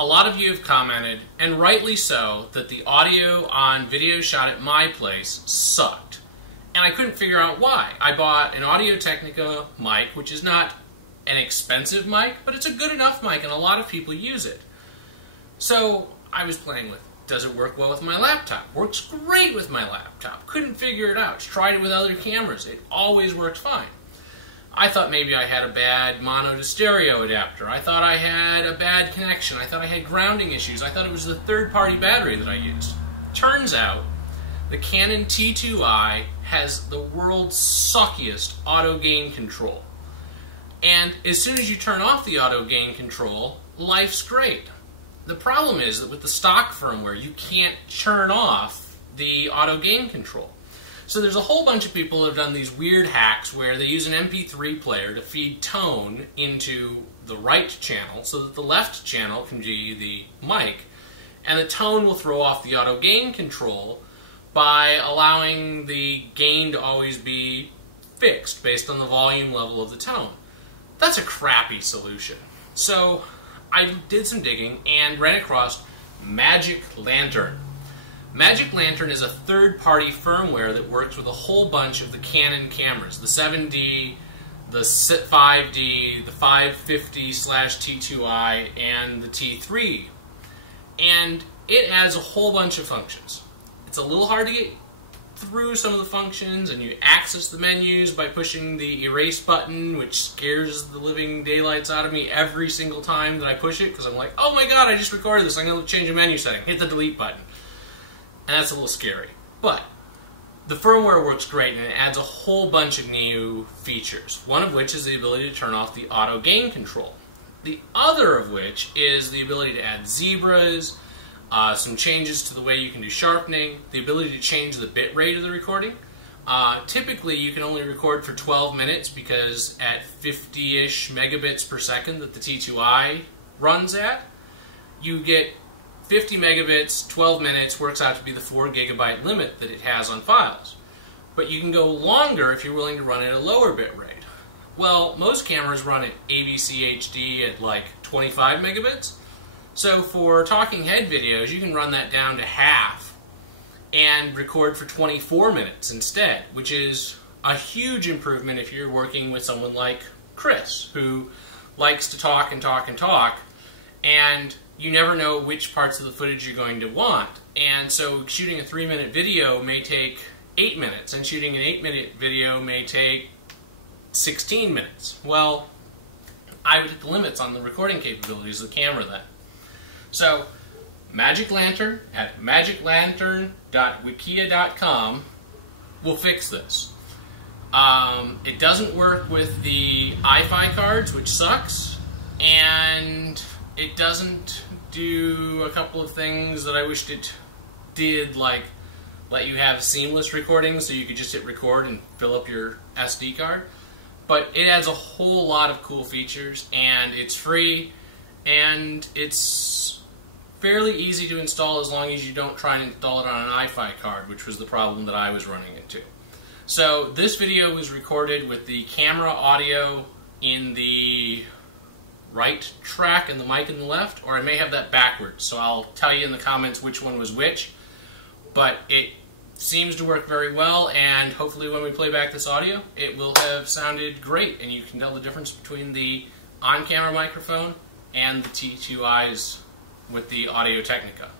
A lot of you have commented, and rightly so, that the audio on videos shot at my place sucked. And I couldn't figure out why. I bought an Audio-Technica mic, which is not an expensive mic, but it's a good enough mic and a lot of people use it. So I was playing with, does it work well with my laptop? Works great with my laptop. Couldn't figure it out. Tried it with other cameras. It always worked fine. I thought maybe I had a bad mono to stereo adapter. I thought I had a bad connection. I thought I had grounding issues. I thought it was the third-party battery that I used. Turns out the Canon T2i has the world's suckiest auto gain control. And as soon as you turn off the auto gain control, life's great. The problem is that with the stock firmware, you can't turn off the auto gain control. So there's a whole bunch of people that have done these weird hacks where they use an MP3 player to feed tone into the right channel so that the left channel can be the mic, and the tone will throw off the auto gain control by allowing the gain to always be fixed based on the volume level of the tone. That's a crappy solution. So I did some digging and ran across Magic Lantern. Magic Lantern is a third-party firmware that works with a whole bunch of the Canon cameras, the 7D, the 5D, the 550/T2i, and the T3. And it adds a whole bunch of functions. It's a little hard to get through some of the functions, and you access the menus by pushing the erase button, which scares the living daylights out of me every single time that I push it, because I'm like, oh my god, I just recorded this, I'm going to change a menu setting. Hit the delete button. And that's a little scary. But the firmware works great, and it adds a whole bunch of new features, one of which is the ability to turn off the auto gain control. The other of which is the ability to add zebras, some changes to the way you can do sharpening, the ability to change the bit rate of the recording. Typically you can only record for 12 minutes because at 50-ish megabits per second that the T2i runs at, you get 50 megabits, 12 minutes, works out to be the 4 gigabyte limit that it has on files. But you can go longer if you're willing to run at a lower bit rate. Well, most cameras run at AGC HD at like 25 megabits. So for talking head videos, you can run that down to half and record for 24 minutes instead, which is a huge improvement if you're working with someone like Chris, who likes to talk and talk and talk, and you never know which parts of the footage you're going to want. And so shooting a 3-minute video may take 8 minutes, and shooting an 8-minute video may take 16 minutes. Well, I would hit the limits on the recording capabilities of the camera then. So, Magic Lantern at magiclantern.wikia.com will fix this. It doesn't work with the iFi cards, which sucks, and it doesn't do a couple of things that I wished it did, like let you have seamless recording so you could just hit record and fill up your SD card. But it adds a whole lot of cool features, and it's free, and it's fairly easy to install as long as you don't try and install it on an iFi card, which was the problem that I was running into. So this video was recorded with the camera audio in the right track and the mic in the left, or I may have that backwards, so I'll tell you in the comments which one was which. But it seems to work very well, and hopefully when we play back this audio, it will have sounded great, and you can tell the difference between the on-camera microphone and the T2i's with the Audio-Technica.